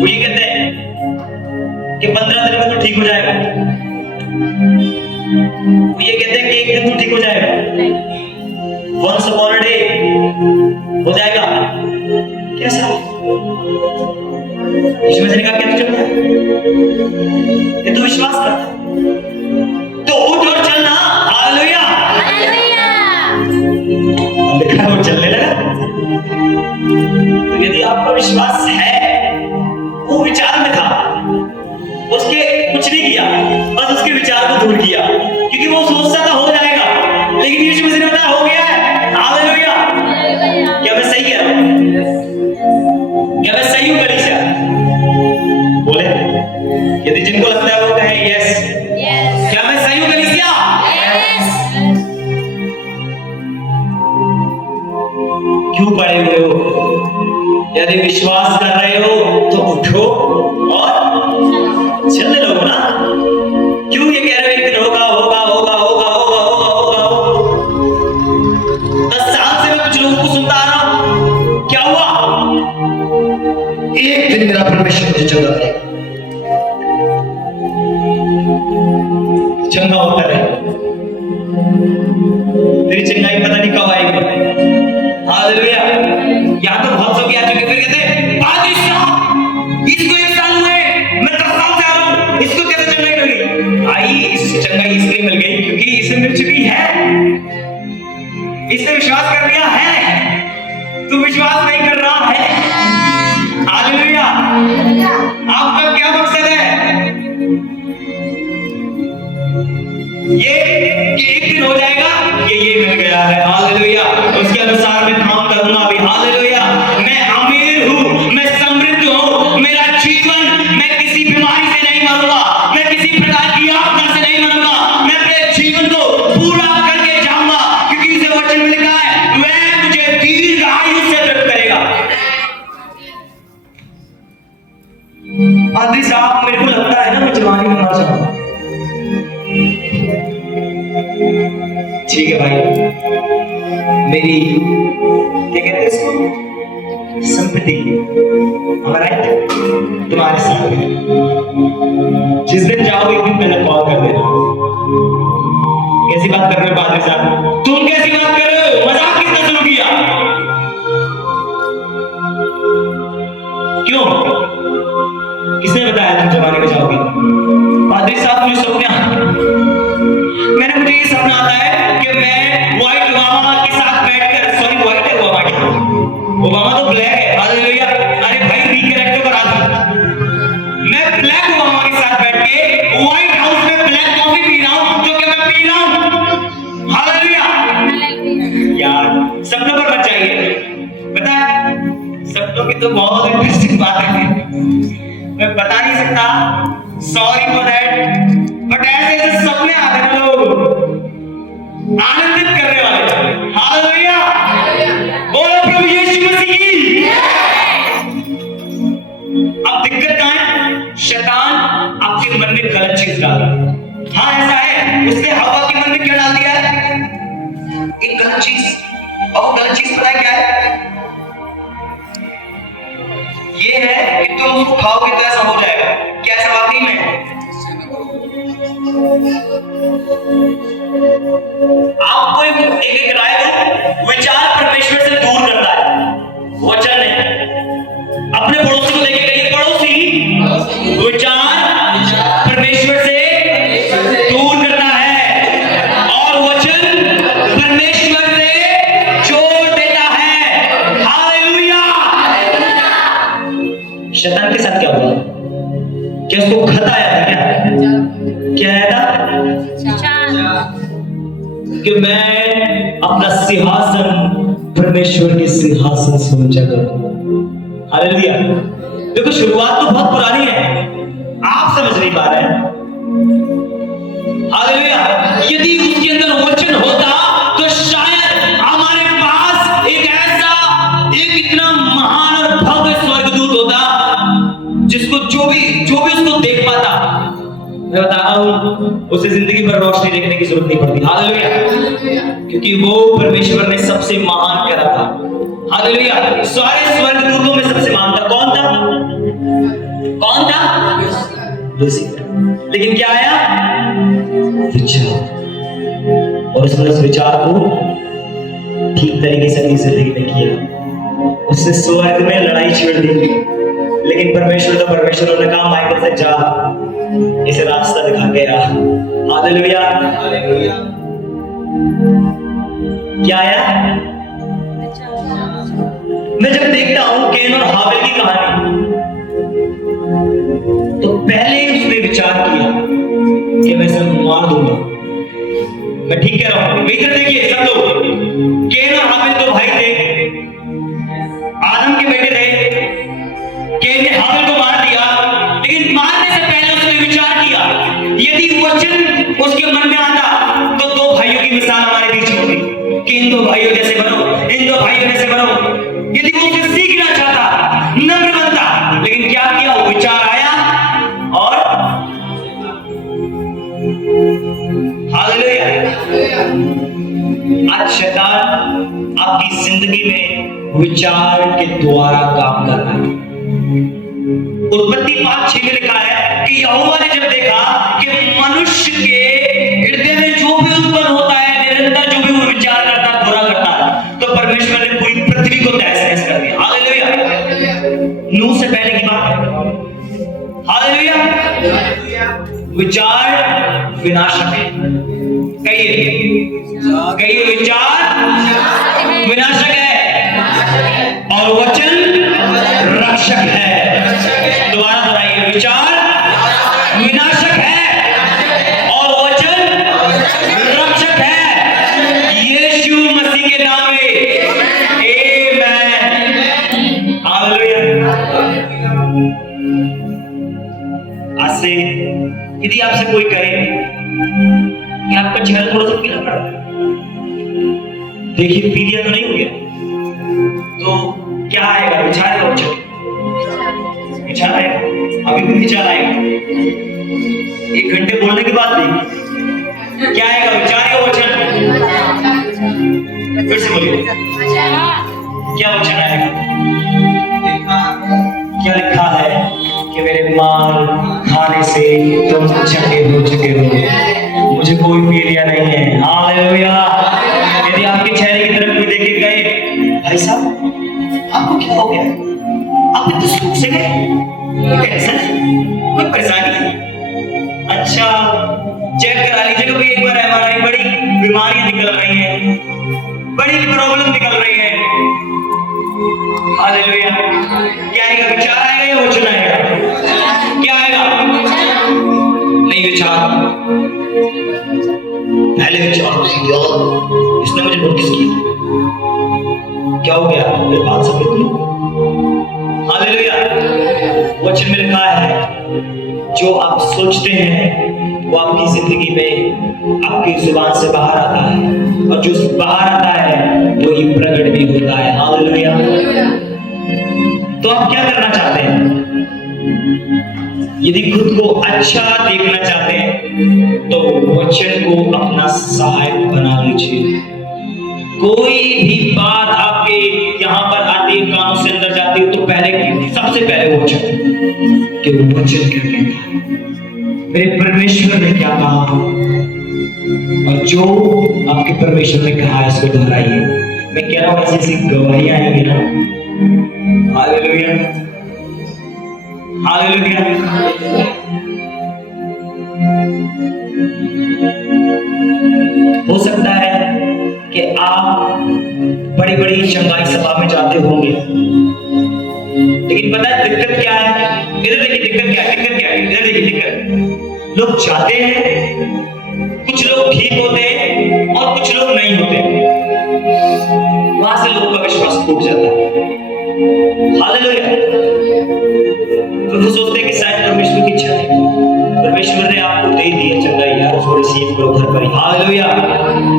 वो ये कहते हैं कि 15 दिन में तो ठीक हो जाएगा। वो ये कहते हैं कि एक दिन तो ठीक हो जाएगा, once upon a day हो जाएगा। कैसा? यीशु मसीह ने कहा क्या तू चलता है? कि तू विश्वास कर तो उठ और चलना। हालेलुया। लिखा है वो चलने लगा। तो यदि आपका विश्वास है, वो विचार में था, उसके कुछ नहीं किया, बस उसके विचार को दूर किया, क्योंकि वो सोचता था हो जाएगा, लेकिन यीशु मसीह ने बताया हो गया है। हालेलुया। क्या मैं सही कह रहा हूं? क्या मैं सही हूं? कलीसिया बोले, यदि जिनको लगता है वो कहे यस। क्या मैं सही हूं कलीसिया? क्यों पड़े हुए हो? यदि विश्वास कर रहे हो तो उठो और चलने लगो ना। क्यों ये कह रहे हो एक दिन होगा होगा होगा होगा होगा होगा होगा? 10 साल से मैं कुछ लोगों को सुनता आ रहा हूं, क्या हुआ? एक दिन मेरा परमेश्वर मुझे चंगा करेगा। चंगा होता रहे, तेरी चंगाई पता नहीं कब आएगी। हालेलुया। यहाँ तो बहुत लोग आ चुके, फिर कहते हैं पादरी साहब इसको 1 साल हुए, मैं 10 साल से आ रहा हूं, इसको कैसे चंगाई मिली? भाई इससे चंगाई इसलिए मिल गई क्योंकि इसे मिल चुकी है, इसने विश्वास कर लिया है, तू विश्वास नहीं कर रहा है। हालेलुया। आपका क्या मकसद है? ये कि एक दिन हो जाएगा मिल गया है। हालेलुया। उसके अनुसार मैं काम करूंगा अभी। हालेलुया। मैं अमीर हूँ, मैं समृद्ध हूँ, मेरा जीवन, मैं किसी बीमारी से नहीं मरूंगा, मैं किसी प्रकार की आपदा से नहीं मरूंगा, मैं अपने जीवन को पूरा करके जाऊंगा, क्योंकि इसे वचन में लिखा है वह मुझे दीर्घ आयु से तृप्त करेगा। पादरी साहब, मेरे को लगता है ना मैं जवानी में मर जाऊंगा। ठीक है भाई, मेरी क्या कहते हैं इसको, संपत्ति हमारा तुम्हारे साथ है। जिस दिन जाओ एक दिन पहले कॉल कर देना। कैसी बात कर रहे हो पादरी साहब? तुम कैसी बात कर रहे हो? मजाक किसने शुरू किया? क्यों? किसने बताया तुम जमाने में जाओगे? पादरी साहब, मुझे मुझे ये सपना आता है कि मैं व्हाइट ओबामा के साथ बैठकर, सॉरी व्हाइट है ओबामा क्या? ओबामा तो ब्लैक है। हालेलुया। अरे भाई रिकरेक्ट करा दो। मैं ब्लैक ओबामा के साथ बैठ के व्हाइट हाउस में ब्लैक कॉफी पी रहा हूं, जो कि मैं पी रहा हूं। हालेलुया। यार सपनों पर मत जाइए। पता है सपनों की तो बहुत इंटरेस्टिंग बात है, मैं बता नहीं सकता, सॉरी फॉर दैट, बट ऐसे ऐसे सपने आते हैं लोग आनंदित करने वाले। हालेलुया। बोलो प्रभु यीशु मसीह की। अब दिक्कत कहां है? शैतान आपके मन में गलत चीज डाल रहा है। हाँ ऐसा है, उसने हवा के मन में क्या डाल दिया है? एक गलत चीज। और वो गलत चीज पता है क्या है? ये है कि तुम उसको खाओगे तो ऐसा हो जाएगा। क्या ऐसा वाकई में है? आपको एक राय दो, विचार परमेश्वर से दूर करता है, वचन नहीं। अपने पड़ोसी को देख के कहिए, पड़ोसी विचार परमेश्वर से दूर करता है और वचन परमेश्वर से जोड़ देता है। हालेलुया। शैतान के साथ क्या हुआ? क्या उसको खत आया था? क्या आया था? कि मैं अपना सिंहासन परमेश्वर के सिंहासन से ऊंचा करूं। हालेलुया। देखो शुरुआत तो बहुत पुरानी है, आप समझ नहीं पा रहे हैं। हालेलुया। यदि उसके अंदर वचन होता तो शायद हमारे पास एक इतना महान और भव्य स्वर्गदूत होता, जिसको जो भी उसको देख पाता, मैं बता रहा हूं, उसे जिंदगी भर रोशनी देखने की जरूरत नहीं पड़ती। हालेलुया। क्योंकि वो परमेश्वर ने सबसे महान करा था। हालेलुया। सारे स्वर्गदूतों में सबसे महान था। कौन था? कौन था? लूसीफर। लेकिन क्या आया? विचार। और उसने उस विचार को ठीक तरीके से जिंदगी में किया। उससे स्वर्ग में लड़ाई छिड़ दी। लेकिन परमेश्वर ने कहा माइकल से जा, इसे रास्ता दिखा के आ। हालेलुया। क्या आया? मैं जब देखता हूं कैन और हाबिल की कहानी, तो पहले उसने विचार किया कि मैं इसे मार दूंगा। मैं ठीक कह रहा हूं? इधर देखिए सब लोग, कैन और हाबिल दो भाई थे, आदम के बेटे थे। कैन ने हाबिल को मार दिया, लेकिन मारने से पहले उसने विचार किया, यदि वचन उसके मन में आता तो दो भाइयों की मिसाल हमारे बीच होगी कि इन दो भाइयों जैसे बनो, इन दो भाइयों जैसे बनो। यदि वो उससे सीखना चाहता, नम्र बनता, लेकिन क्या किया? वो विचार आया और हालेलुया। आज शैतान आपकी जिंदगी में विचार के द्वारा काम कर रहा है। उत्पत्ति 5:6 में लिखा है कि यहोवा ने जब देखा कि मनुष्य के हृदय में जो भी उत्पन्न होता है, निरंतर जो भी वो विचार करता है, बुरा करता है, तो परमेश्वर ने पूरी पृथ्वी को तहस-नहस कर दिया। हालेलुया। नूह से पहले की बात है। हालेलुया। विचार विनाशक है। कहिए विचार विनाशक है और वचन रक्षक है। दोबारा दोहराइए, विचार विनाशक है और वचन रक्षक है। ये यदि आपसे कोई कहे कि आपका चेहरा थोड़ा सा पीला पड़ रहा है, देखिए पीलिया तो नहीं हो गया, तो क्या आएगा? विचार आएगा, विचार आएगा, अभी भी विचार आएगा। 1 घंटे बोलने के बाद भी क्या आएगा? विचार या वचन? फिर से बोलिए, क्या वचन आएगा? क्या लिखा है कि मेरे माल खाने से तुम चंगे हो चुके हो, मुझे कोई पीलिया नहीं है। हालेलुया। यदि आपके चेहरे की तरफ कोई देखे गए, भाई साहब आपको क्या हो गया? आप इतने सूख से गए, कोई टेंशन है, कोई परेशानी है? अच्छा, चेक करा लीजिएगा भाई एक बार एमआरआई। बड़ी बीमारियां निकल रही हैं, बड़ी प्रॉब्लम निकल रही है। हालेलुया। क्या आएगा? विचार आएगा या वचन आएगा? क्या आएगा? नहीं विचार, पहले विचार। इसने मुझे नोटिस किया, क्या हो गया? मेरे बात समझ लो। हालेलुया। वचन में लिखा है जो आप सोचते हैं वो आपकी जिंदगी में आपकी जुबान से बाहर आता है, और जो बाहर आता है वो ही प्रकट भी होता है। हालेलुया। तो आप क्या करना चाहते हैं? यदि खुद को अच्छा देखना चाहते हैं तो वचन को अपना सहायक बना लीजिए। कोई भी बात आपके यहाँ पर आती है, कानों से अंदर जाती है, तो पहले सबसे पहले वचन कि वचन क्या कहता है, मेरे परमेश्वर ने क्या कहा, और जो आपके परमेश्वर ने कहा है उसको दोहराइए। मैं कह रहा हूं ऐसी गवाही आएंगी ना। Hallelujah, hallelujah. हो सकता है कि आप बड़ी बड़ी चंगाई सभा में जाते होंगे, लेकिन पता है दिक्कत क्या है? इधर देखिए दिक्कत क्या है, दिक्कत क्या है, इधर देखिए दिक्कत। लोग जाते हैं, कुछ लोग ठीक होते हैं और कुछ लोग नहीं होते, वहां से लोगों का विश्वास टूट जाता है। हालेलुया। तो वो सोचते हैं कि शायद परमेश्वर की इच्छा है, परमेश्वर ने आपको दे दी है चंगाई, यार उसको रिसीव करो घर पर ही। हालेलुया।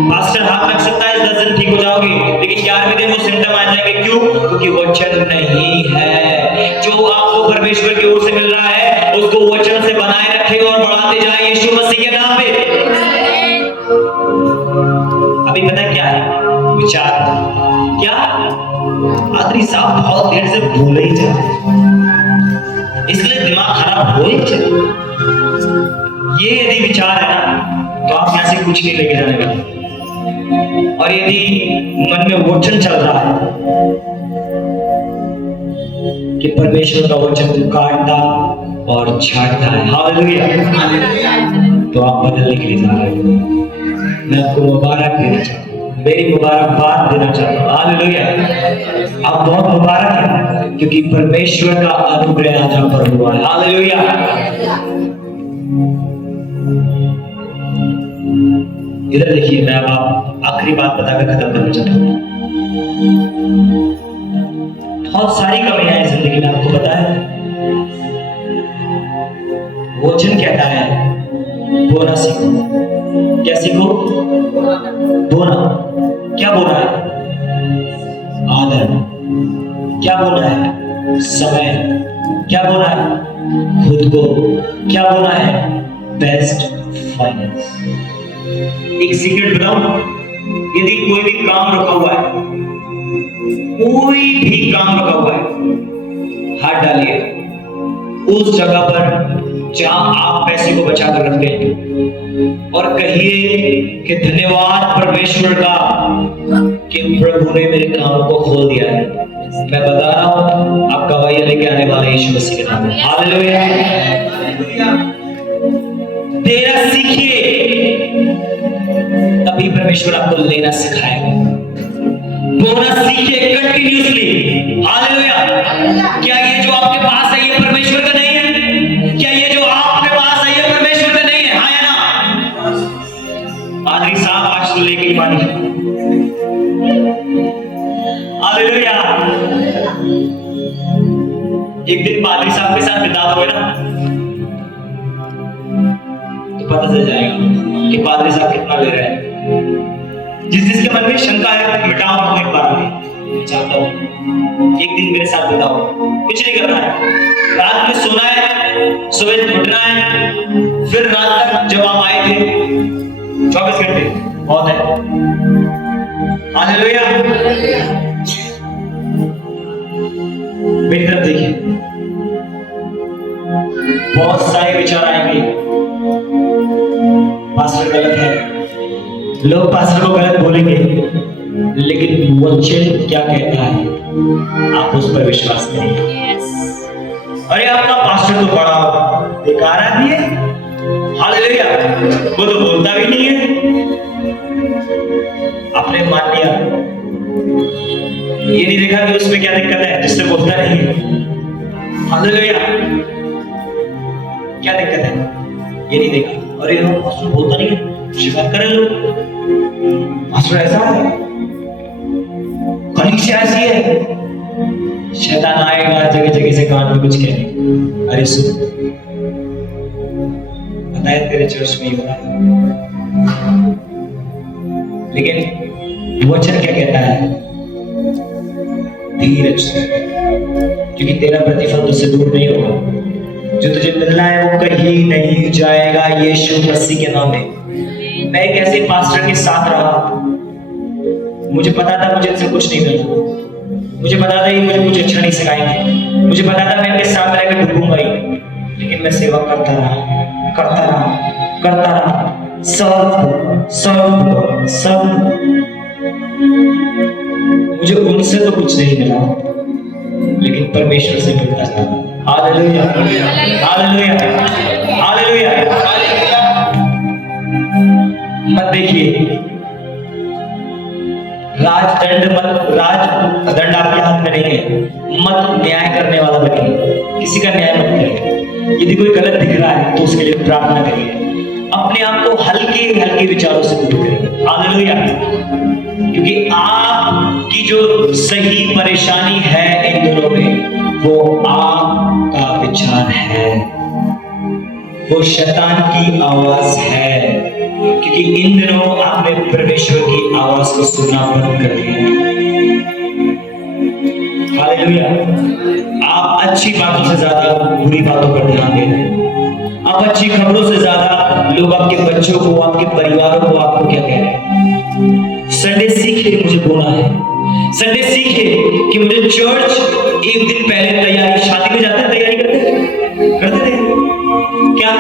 पास्टर हाथ रख सकता है, 10 दिन ठीक हो जाओगे, लेकिन 11वें दिन वो सिम्टम आ जाएंगे। क्यों? क्योंकि वचन नहीं है। जो आपको परमेश्वर की ओर से मिल रहा है उसको वचन से बनाए रखे और बढ़ाते जाए यीशु मसीह के नाम पे। अभी पता क्या है? विचार क्या? आदरी साहब बहुत देर से भूले ही जा, इसलिए दिमाग खराब हो ही जाए। ये यदि विचार है ना तो आप यहाँ से कुछ नहीं लेके जाने वाले। और यदि मन में वचन चल रहा है कि परमेश्वर का वचन को काटता और छाटता है, हालेलुया, तो आप बदलने के लिए जा रहे हो। मैं आपको मुबारक देना चाहता हूँ, मेरी मुबारकबाद देना चाहता हूँ। हालेलुया। आप बहुत मुबारक हैं क्योंकि परमेश्वर का अनुग्रह आज आप पर हुआ है। हालेलुया। इधर देखिए, मैं अब आप आखिरी बात बताकर खत्म करना चाहता हूँ। बहुत सारी कमियां हैं जिंदगी में, आपको पता है। वचन कहता है बोना सीखो। क्या सीखो? बोना। क्या बोना है? आदर। क्या बोना है? समय। क्या बोना है? खुद को। क्या बोना है? Best finance. एक सीक्रेट बताऊं, यदि कोई भी काम रखा हुआ है, कोई भी काम रखा हुआ है, हाथ डालिए उस जगह पर जहां आप पैसे को बचा कर रखते हैं और कहिए कि धन्यवाद परमेश्वर का कि प्रभु ने मेरे कामों को खोल दिया है। मैं बता रहा हूं, आप गवाही लेके आने वाले यीशु मसीह के नाम में। हालेलुया। देना सीखिए, तभी परमेश्वर आपको लेना सिखाएगा। बोना सीखिए कंटिन्यूअसली। हालेलुया। क्या ये जो आपके पास है ये परमेश्वर का नहीं है? क्या ये जो आपके पास है ये परमेश्वर का नहीं है? हाँ या ना? पादरी साहब आज तो लेके पानी। हालेलुया। एक दिन पादरी साहब के साथ बिता दोगे ना, पता चल जाएगा कि पादरी साहब कितना ले रहे हैं। जिसके मन में शंका है मिटाओ तुम एक बार में। मैं चाहता हूँ एक दिन मेरे साथ बिताओ, कुछ नहीं करना है, रात में सोना है, सुबह उठना है, फिर रात तक जब आप आए थे 24 घंटे बहुत है। हालेलुया। मेरी तरफ देखिए, बहुत सारे विचार आएंगे, पास्टर गलत है, लोग पास्टर को गलत बोलेंगे, लेकिन वचन क्या कहता है आप उस पर विश्वास करिए। अरे आपका पास्टर तो बड़ा बेकार आदमी है, हालेलुया, वो तो बोलता भी नहीं है, आपने मान लिया, ये नहीं देखा कि उसमें क्या दिक्कत है जिससे बोलता नहीं है। हालेलुया, क्या दिक्कत है ये नहीं देखा। अरे वो पास्टर बोलता नहीं है, शिकायत करें लोग, पास्टर ऐसा है, कलीसिया ऐसी है, शैतान आएगा जगह जगह से कान में कुछ कहने। अरे सुन, पता है तेरे चर्च में ही हो रहा है, लेकिन वचन क्या कहता है, धीरज, क्योंकि तेरा प्रतिफल तुझसे दूर नहीं होगा, जो तुझे मिलना है वो कहीं नहीं जाएगा यीशु मसीह के नाम में। मैं एक ऐसे पास्टर के साथ रहा, मुझे पता था मुझे इनसे कुछ नहीं मिलना, मुझे पता था ये मुझे कुछ अच्छा नहीं सिखाएंगे, मुझे पता था मैं इनके साथ रहकर डूबूंगा ही, लेकिन मैं सेवा करता रहा, करता रहा, करता रहा, सब मुझे उनसे तो कुछ नहीं मिला, लेकिन परमेश्वर से मिलता था। Hallelujah, hallelujah, hallelujah. मत देखिए, राजदंड आपके हाथ में नहीं है, मत न्याय करने वाला बनिए, किसी का न्याय मत करिए। यदि कोई गलत दिख रहा है तो उसके लिए प्रार्थना करिए, अपने आप को हल्के हल्के विचारों से दूर करिए। हालेलुया, क्योंकि आपकी जो सही परेशानी है इन दिनों में वो आपका विचार है, वो शैतान की आवाज है, क्योंकि इन दिनों आपने परमेश्वर की आवाज को सुनना बंद कर दिया। हालेलुया, आप अच्छी बातों से ज्यादा बुरी बातों पर ध्यान दे रहे हैं, आप अच्छी खबरों से ज्यादा लोग आपके बच्चों को, आपके परिवारों को आपको क्या कह रहे हैं। संडे सीखे मुझे बोला है, संडे सीखे कि मुझे चर्च एक दिन पहले तैयारी, शादी में जाते तैयारी करते थे क्या,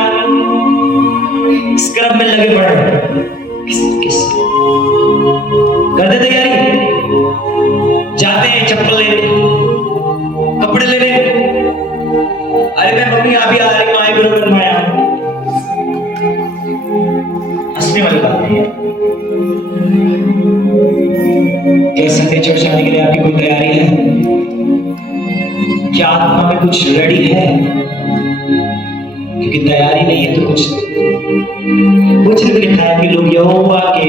स्क्रब में लगे पड़े हैं, किस करते तैयारी, जाते हैं चप्पल लेने, कपड़े लेने, अरे मैं मम्मी आप ही आ रही, माँ भी रोक माया, हंसने वाली बात नहीं है। क्या संडे चर्च आने के लिए आपकी कोई तैयारी है? क्या आत्मा में कुछ रेडी है? क्योंकि तैयारी नहीं है तो कुछ भी लिखा है कि लोग यहोवा के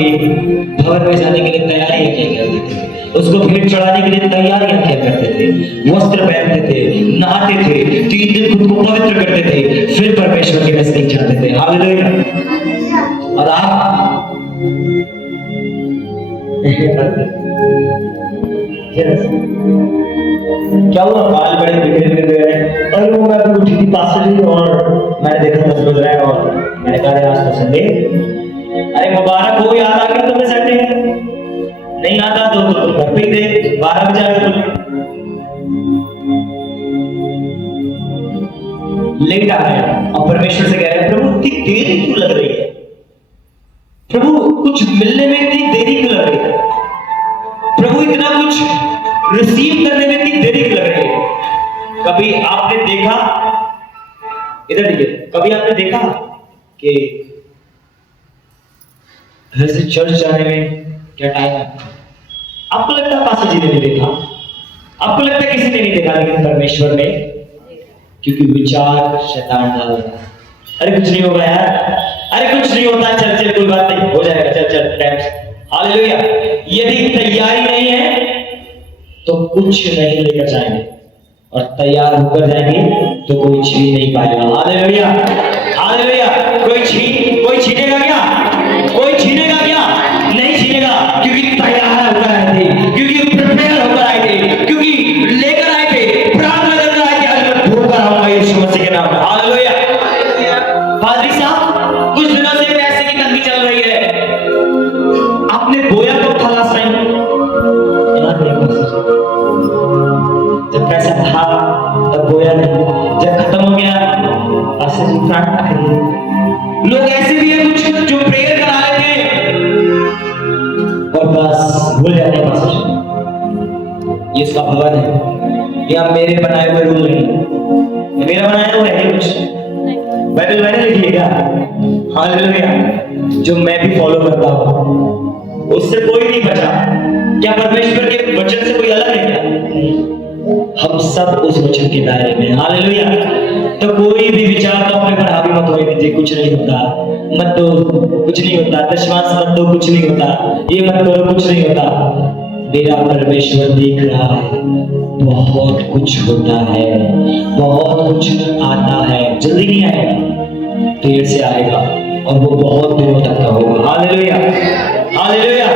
भवन में जाने के लिए तैयारियां क्या करते थे, उसको भेंट चढ़ाने के लिए तैयारियां क्या करते थे, वस्त्र पहनते थे, नहाते थे, 3 दिन खुद को पवित्र करते थे, फिर परमेश्वर के नजदीक जाते थे। हालेलुया। और आप क्या हुआ, बाल बड़े बिखरे गए, और वो मैं अभी उठी थी पास्टर जी और मैंने देखा 10 बज रहा है और मैंने कहा आज तो संडे, अरे मुबारक हो, याद आ गया तुम्हें संडे, नहीं आता तो घर पे ही थे, 12 बजे आके लेट आ गया और परमेश्वर से कह रहे हैं प्रभु इतनी देरी क्यों लग रही है, प्रभु कुछ मिलने में इतनी देरी क्यों लग रही है, प्रभु इतना कुछ रिसीव करने में इतनी देरी क्यों लग रही है। कभी आपने देखा, इधर देखिए, कभी आपने देखा कि घर से चर्च जाने में क्या टाइम है? आपको लगता है पास्टर जी ने नहीं देखा, आपको लगता है किसी ने नहीं देखा, लेकिन परमेश्वर ने, क्योंकि विचार शैतान डाल रहा है। अरे कुछ नहीं होगा यार, अरे कुछ नहीं होता, चल चल कोई बात नहीं, हो जाएगा, चल चल टाइम से। हालेलुया। यदि तैयारी नहीं है तो कुछ नहीं लेकर जाएंगे, और तैयार होकर जाएंगे तो कोई छीन नहीं पाएगा। Hallelujah, hallelujah. कोई कोई छीनेगा क्या? कोई छीनेगा क्या? नहीं छीनेगा, क्योंकि तैयार होकर आए थे, क्योंकि प्रिपेयर होकर आए थे, क्योंकि लेकर आए थे, प्रार्थना करकर आए थे। आज मैं भोग कर आऊंगा यीशु मसीह के नाम में। हालेलुया। पादरी साहब, कुछ दिनों से पैसे की तंगी चल रही है। आपने बोया कब था लास्ट टाइम? याद नहीं है। जब पैसा था तब बोया नहीं, जब खत्म हो गया ऐसे प्रार्थना करिए। लोग ऐसे भी हैं कुछ जो प्रेयर करा लेते हैं और बस भूल जाते हैं पास्टर ये इसका भवन है, या मेरे बनाए हुए रूल नहीं, मेरा बनाया हुआ है कुछ बाइबल मैंने लिखी है क्या? हालेलुया। जो मैं भी फॉलो करता हूँ उससे कोई नहीं बचा। क्या परमेश्वर के वचन से कोई अलग है क्या? हम सब उस वचन के दायरे में। हालेलुया। तो कोई भी विचार तो अपने पर हावी मत होने दीजिए। कुछ नहीं होता, मत दो, कुछ नहीं होता। दशमांश मत दो, कुछ नहीं होता। ये मत करो, कुछ नहीं होता। मेरा परमेश्वर देख रहा है, बहुत कुछ होता है, बहुत कुछ आता है। जल्दी नहीं आएगा, देर से आएगा और वो बहुत दिनों तक का होगा। Hallelujah, hallelujah.